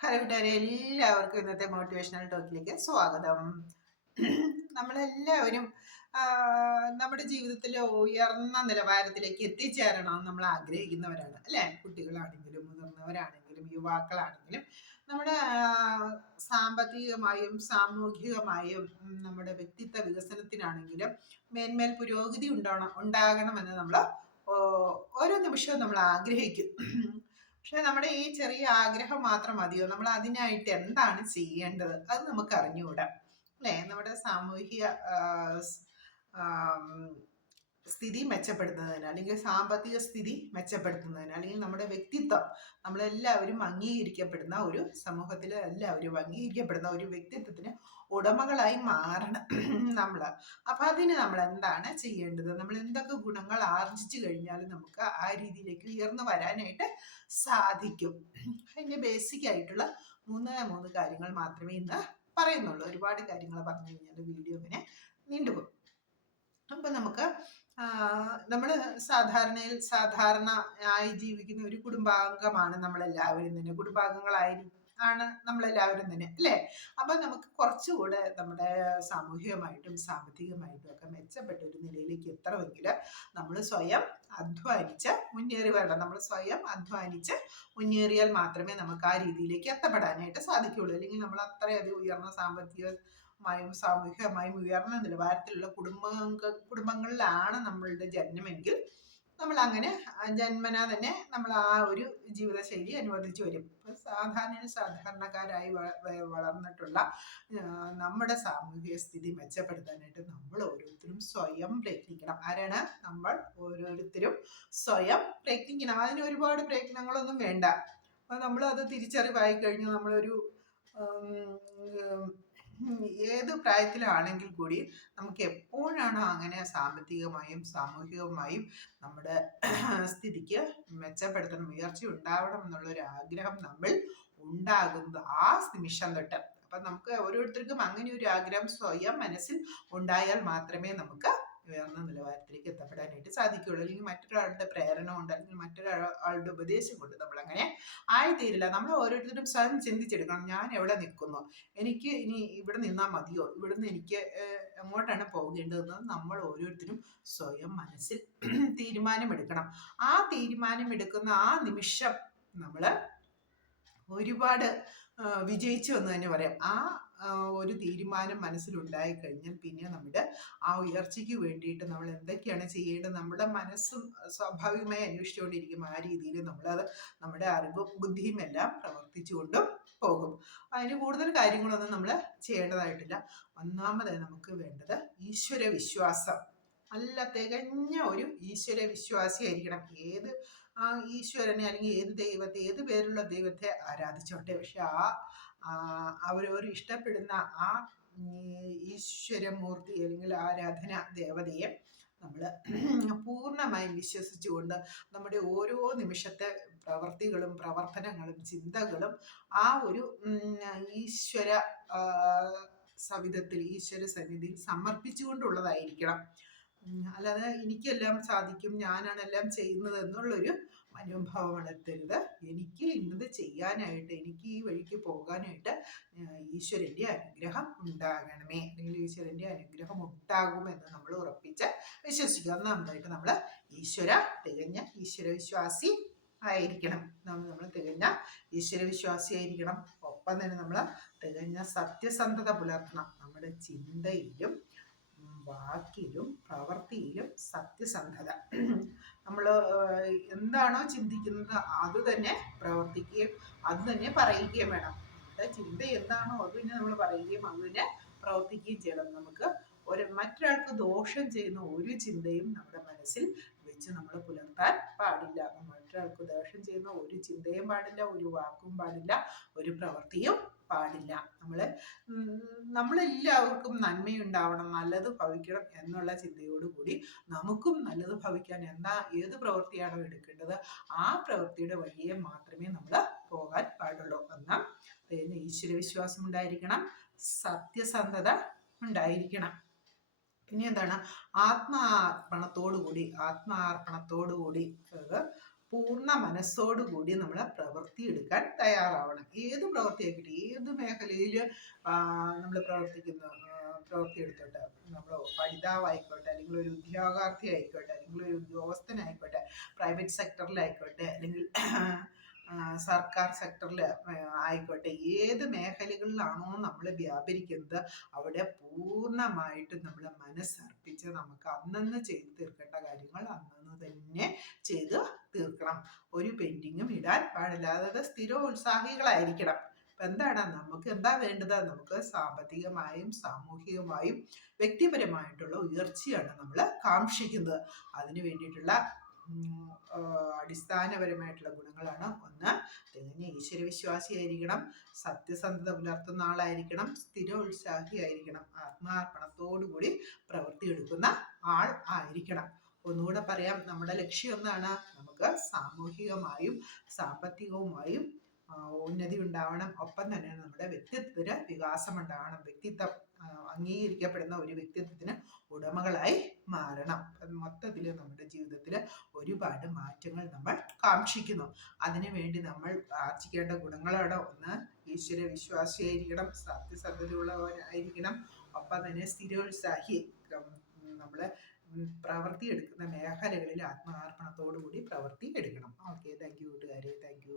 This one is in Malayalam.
ഹലോ കൂട്ടുകാരെ, എല്ലാവർക്കും ഇന്നത്തെ മോട്ടിവേഷണൽ ടോക്കിലേക്ക് സ്വാഗതം. നമ്മളെല്ലാവരും നമ്മുടെ ജീവിതത്തിൽ ഉയർന്ന നിലവാരത്തിലേക്ക് എത്തിച്ചേരണം നമ്മൾ ആഗ്രഹിക്കുന്നവരാണ് അല്ലേ? കുട്ടികളാണെങ്കിലും മുതിർന്നവരാണെങ്കിലും യുവാക്കളാണെങ്കിലും നമ്മുടെ സാമ്പത്തികമായും സാമൂഹികമായും നമ്മുടെ വ്യക്തിത്വ വികസനത്തിനാണെങ്കിലും മേന്മേൽ പുരോഗതി ഉണ്ടാകണമെന്ന് നമ്മൾ ഓരോ നിമിഷവും നമ്മൾ ആഗ്രഹിക്കും. പക്ഷെ നമ്മുടെ ഈ ചെറിയ ആഗ്രഹം മാത്രം മതിയോ? നമ്മൾ അതിനായിട്ട് എന്താണ് ചെയ്യേണ്ടത് അത് നമുക്ക് അറിഞ്ഞുകൂടാ അല്ലേ? നമ്മുടെ സാമൂഹിക സ്ഥിതി മെച്ചപ്പെടുത്തുന്നതിന്, അല്ലെങ്കിൽ സാമ്പത്തിക സ്ഥിതി മെച്ചപ്പെടുത്തുന്നതിന്, അല്ലെങ്കിൽ നമ്മുടെ വ്യക്തിത്വം, നമ്മളെല്ലാവരും അംഗീകരിക്കപ്പെടുന്ന ഒരു സമൂഹത്തിൽ എല്ലാവരും അംഗീകരിക്കപ്പെടുന്ന ഒരു വ്യക്തിത്വത്തിന് ഉടമകളായി മാറണം നമ്മൾ. അപ്പം അതിന് നമ്മൾ എന്താണ് ചെയ്യേണ്ടത്? നമ്മൾ എന്തൊക്കെ ഗുണങ്ങൾ ആർജിച്ചു കഴിഞ്ഞാൽ നമുക്ക് ആ രീതിയിലേക്ക് ഉയർന്നു വരാനായിട്ട് സാധിക്കും? അതിൻ്റെ ബേസിക് ആയിട്ടുള്ള മൂന്ന് കാര്യങ്ങൾ മാത്രമേ ഇന്ന് പറയുന്നുള്ളൂ. ഒരുപാട് കാര്യങ്ങൾ പറഞ്ഞു കഴിഞ്ഞാൽ വീഡിയോ ഇങ്ങനെ നീണ്ടുപോകും. അപ്പം നമുക്ക് നമ്മൾ സാധാരണയായി ജീവിക്കുന്ന ഒരു കുടുംബാംഗമാണ് നമ്മളെല്ലാവരും തന്നെ. ആണ് നമ്മളെല്ലാവരും തന്നെ അല്ലേ? അപ്പം നമുക്ക് കുറച്ചുകൂടെ നമ്മുടെ സാമൂഹികമായിട്ടും സാമ്പത്തികമായിട്ടും ഒക്കെ മെച്ചപ്പെട്ട ഒരു നിലയിലേക്ക് എത്തണമെങ്കിൽ നമ്മൾ സ്വയം അധ്വാനിച്ച് മുന്നേറി വരണം. നമ്മൾ സ്വയം അധ്വാനിച്ച് മുന്നേറിയാൽ മാത്രമേ നമുക്ക് ആ രീതിയിലേക്ക് എത്തപ്പെടാനായിട്ട് സാധിക്കുകയുള്ളൂ. അല്ലെങ്കിൽ നമ്മൾ അത്രയധികം ഉയർന്ന സാമൂഹികമായും ഉയർന്ന നിലവാരത്തിലുള്ള കുടുംബങ്ങളിലാണ് നമ്മളുടെ ജന്മമെങ്കിൽ നമ്മൾ അങ്ങനെ ജന്മന തന്നെ നമ്മൾ ആ ഒരു ജീവിതശൈലി അനുവർത്തിച്ചു വരും. സാധാരണക്കാരായി വളർന്നിട്ടുള്ള നമ്മുടെ സാമൂഹിക സ്ഥിതി മെച്ചപ്പെടുത്താനായിട്ട് നമ്മൾ ഓരോരുത്തരും സ്വയം പ്രയത്നിക്കണം. ആരാണ്? നമ്മൾ ഓരോരുത്തരും സ്വയം പ്രയത്നിക്കണം. അതിന് ഒരുപാട് പ്രയത്നങ്ങളൊന്നും വേണ്ട. അപ്പം നമ്മളത് തിരിച്ചറിവായി കഴിഞ്ഞു നമ്മളൊരു ഏത് പ്രായത്തിലാണെങ്കിൽ കൂടി നമുക്ക് എപ്പോഴാണോ അങ്ങനെ സാമ്പത്തികമായും സാമൂഹികമായും നമ്മുടെ സ്ഥിതിക്ക് മെച്ചപ്പെടുത്തണം, ഉയർച്ച ഉണ്ടാവണം എന്നുള്ളൊരു ആഗ്രഹം നമ്മൾ ഉണ്ടാകുന്നത് ആ നിമിഷം തൊട്ട്. അപ്പം നമുക്ക് ഓരോരുത്തർക്കും അങ്ങനെ ഒരു ആഗ്രഹം സ്വയം മനസ്സിൽ ഉണ്ടായാൽ മാത്രമേ നമുക്ക് ഉയർന്ന നിലവാരത്തിലേക്ക് എത്തപ്പെടാനായിട്ട് സാധിക്കുകയുള്ളൂ. അല്ലെങ്കിൽ മറ്റൊരാളുടെ പ്രേരണ കൊണ്ട്, അല്ലെങ്കിൽ മറ്റൊരാളുടെ ഉപദേശം കൊണ്ട് നമ്മൾ അങ്ങനെ ആയിത്തീരില്ല. നമ്മൾ ഓരോരുത്തരും സ്വയം ചിന്തിച്ചെടുക്കണം, ഞാൻ എവിടെ നിൽക്കുന്നു, എനിക്ക് ഇനി ഇവിടെ നിന്നാൽ മതിയോ, ഇവിടുന്ന് എനിക്ക് എങ്ങോട്ടാണ് പോകേണ്ടതെന്ന് നമ്മൾ ഓരോരുത്തരും സ്വയം മനസ്സിൽ തീരുമാനമെടുക്കണം. ആ തീരുമാനമെടുക്കുന്ന ആ നിമിഷം നമ്മൾ ഒരുപാട് വിജയിച്ചു എന്ന് തന്നെ പറയാം. ആ ഒരു തീരുമാനം മനസ്സിലുണ്ടായി കഴിഞ്ഞാൽ പിന്നെ നമ്മുടെ ആ ഉയർച്ചയ്ക്ക് വേണ്ടിയിട്ട് നമ്മൾ എന്തൊക്കെയാണ് ചെയ്യേണ്ടത് നമ്മുടെ മനസ്സും സ്വാഭാവികമായി അന്വേഷിച്ചുകൊണ്ടിരിക്കും. ആ രീതിയിൽ നമ്മളത് നമ്മുടെ അറിവും ബുദ്ധിയും എല്ലാം പ്രവർത്തിച്ചുകൊണ്ടും പോകും. അതിന് കൂടുതൽ കാര്യങ്ങളൊന്നും നമ്മൾ ചെയ്യേണ്ടതായിട്ടില്ല. ഒന്നാമതായി നമുക്ക് വേണ്ടത് ഈശ്വര വിശ്വാസം. നല്ല തികഞ്ഞ ഒരു ഈശ്വര വിശ്വാസിയായിരിക്കണം. ഏത് ഈശ്വരനെ അല്ലെങ്കിൽ ഏത് ദൈവത്തെ, ഏത് പേരുള്ള ദൈവത്തെ ആരാധിച്ചോട്ടെ, പക്ഷെ അവരവർ ഇഷ്ടപ്പെടുന്ന ആ ഈശ്വരമൂർത്തി അല്ലെങ്കിൽ ആരാധന ദേവതയെ നമ്മൾ പൂർണ്ണമായും വിശ്വസിച്ചുകൊണ്ട് നമ്മുടെ ഓരോ നിമിഷത്തെ പ്രവർത്തികളും പ്രവർത്തനങ്ങളും ചിന്തകളും ആ ഒരു ഈശ്വര സവിധത്തിൽ, ഈശ്വര സന്നിധിയിൽ സമർപ്പിച്ചുകൊണ്ടുള്ളതായിരിക്കണം. അല്ലാതെ എനിക്കെല്ലാം സാധിക്കും, ഞാനാണ് എല്ലാം ചെയ്യുന്നത് എന്നുള്ളൊരു മനോഭാവം വളർത്തരുത്. എനിക്ക് ഇന്നത് ചെയ്യാനായിട്ട്, എനിക്ക് ഈ വഴിക്ക് പോകാനായിട്ട് ഈശ്വരൻ്റെ അനുഗ്രഹം ഉണ്ടാകണമേ, അല്ലെങ്കിൽ ഈശ്വരൻ്റെ അനുഗ്രഹം ഉണ്ടാകുമെന്ന് നമ്മൾ ഉറപ്പിച്ച് വിശ്വസിക്കുക. ഒന്നാമതായിട്ട് നമ്മൾ തികഞ്ഞ ഈശ്വരവിശ്വാസി ആയിരിക്കണം. നമ്മൾ തികഞ്ഞ ഈശ്വരവിശ്വാസി ആയിരിക്കണം. ഒപ്പം തന്നെ നമ്മൾ തികഞ്ഞ സത്യസന്ധത പുലർത്തണം. നമ്മുടെ ചിന്തയിലും വാക്കിലും പ്രവൃത്തിയിലും സത്യസന്ധത. നമ്മൾ എന്താണോ ചിന്തിക്കുന്നത് അത് തന്നെ പ്രവർത്തിക്കുകയും അത് തന്നെ പറയുകയും വേണം. നമ്മുടെ ചിന്ത എന്താണോ അത് തന്നെ നമ്മൾ പറയുകയും അത് തന്നെ പ്രവർത്തിക്കുകയും ചെയ്യണം. നമുക്ക് മറ്റൊരാൾക്ക് ദോഷം ചെയ്യുന്ന ഒരു ചിന്തയും നമ്മുടെ മനസ്സിൽ വെച്ച് നമ്മൾ പുലർത്താൻ പാടില്ല. മറ്റൊരാൾക്ക് ദോഷം ചെയ്യുന്ന ഒരു ചിന്തയും പാടില്ല, ഒരു വാക്കും പാടില്ല, ഒരു പ്രവൃത്തിയും പാടില്ല. നമ്മളെല്ലാവർക്കും നന്മയുണ്ടാവണം, നല്ലത് ഭവിക്കണം എന്നുള്ള ചിന്തയോടുകൂടി നമുക്കും നല്ലത് ഭവിക്കാൻ ഏത് പ്രവൃത്തിയാണോ എടുക്കേണ്ടത് ആ പ്രവൃത്തിയുടെ വഴിയെ മാത്രമേ നമ്മൾ പോകാൻ പാടുള്ളൂ. എന്നാൽ ഈശ്വരവിശ്വാസം ഉണ്ടായിരിക്കണം, സത്യസന്ധത ഉണ്ടായിരിക്കണം. പിന്നെ എന്താണ്? ആത്മാർപ്പണത്തോടുകൂടി പൂർണ്ണ മനസ്സോടുകൂടി നമ്മൾ പ്രവൃത്തി എടുക്കാൻ തയ്യാറാവണം. ഏത് പ്രവൃത്തിയായിക്കോട്ടെ, ഏത് മേഖലയിൽ നമ്മൾ പ്രവൃത്തി എടുത്തോട്ടെ, നമ്മൾ പഠിതാവായിക്കോട്ടെ, അല്ലെങ്കിൽ ഒരു ഉദ്യോഗാർത്ഥി ആയിക്കോട്ടെ, അല്ലെങ്കിൽ ഒരു ഉദ്യോഗസ്ഥനായിക്കോട്ടെ, പ്രൈവറ്റ് സെക്ടറിലായിക്കോട്ടെ, അല്ലെങ്കിൽ സർക്കാർ സെക്ടറിൽ ആയിക്കോട്ടെ, ഏത് മേഖലകളിലാണോ നമ്മൾ വ്യാപരിക്കുന്നത് അവിടെ പൂർണ്ണമായിട്ടും നമ്മൾ മനസ്സർപ്പിച്ച് നമുക്ക് അന്നന്ന് ചെയ്ത് തീർക്കേണ്ട കാര്യങ്ങൾ അന്നന്ന് തന്നെ ചെയ്ത് തീർക്കണം. ഒരു പെൻഡിങ്ങും ഇടാൻ പാടില്ല. അതായത് സ്ഥിരോത്സാഹികളായിരിക്കണം. എന്താണ് നമുക്ക് എന്താ വേണ്ടത്? നമുക്ക് സാമ്പത്തികമായും സാമൂഹികമായും വ്യക്തിപരമായിട്ടുള്ള ഉയർച്ചയാണ് നമ്മൾ കാക്ഷിക്കുന്നത്. അതിനു വേണ്ടിയിട്ടുള്ള അടിസ്ഥാനപരമായിട്ടുള്ള ഗുണങ്ങളാണ്: ഒന്ന്, തികഞ്ഞ ഈശ്വരവിശ്വാസിയായിരിക്കണം, സത്യസന്ധത പുലർത്തുന്ന ആളായിരിക്കണം, സ്ഥിരോത്സാഹിയായിരിക്കണം, ആത്മാർപ്പണത്തോടുകൂടി പ്രവൃത്തിയെടുക്കുന്ന ആൾ ആയിരിക്കണം. ഒന്നുകൂടെ പറയാം, നമ്മുടെ ലക്ഷ്യം എന്താണ്? നമുക്ക് സാമൂഹികമായും സാമ്പത്തികവുമായും ഉന്നതി ഉണ്ടാവണം. ഒപ്പം തന്നെ നമ്മുടെ വ്യക്തിത്വത്തിന് വികാസം ഉണ്ടാവണം. വ്യക്തിത്വം അംഗീകരിക്കപ്പെടുന്ന ഒരു വ്യക്തിത്വത്തിന് ഉടമകളായി മാറണം. മൊത്തത്തിൽ നമ്മുടെ ജീവിതത്തിൽ ഒരുപാട് മാറ്റങ്ങൾ നമ്മൾ കാക്ഷിക്കുന്നു. അതിനുവേണ്ടി നമ്മൾ ആർജിക്കേണ്ട ഗുണങ്ങളാണ്: ഒന്ന്, ഈശ്വര വിശ്വാസിയായിരിക്കണം, സത്യസന്ധതയുള്ളവരായിരിക്കണം, ഒപ്പം തന്നെ സ്ഥിരോത്സാഹി. നമ്മൾ പ്രവൃത്തി എടുക്കുന്ന മേഖലകളിൽ ആത്മാർപ്പണത്തോടു കൂടി പ്രവൃത്തി എടുക്കണം. ഓക്കെ, താങ്ക് യു കൂട്ടുകാരെ, താങ്ക് യു.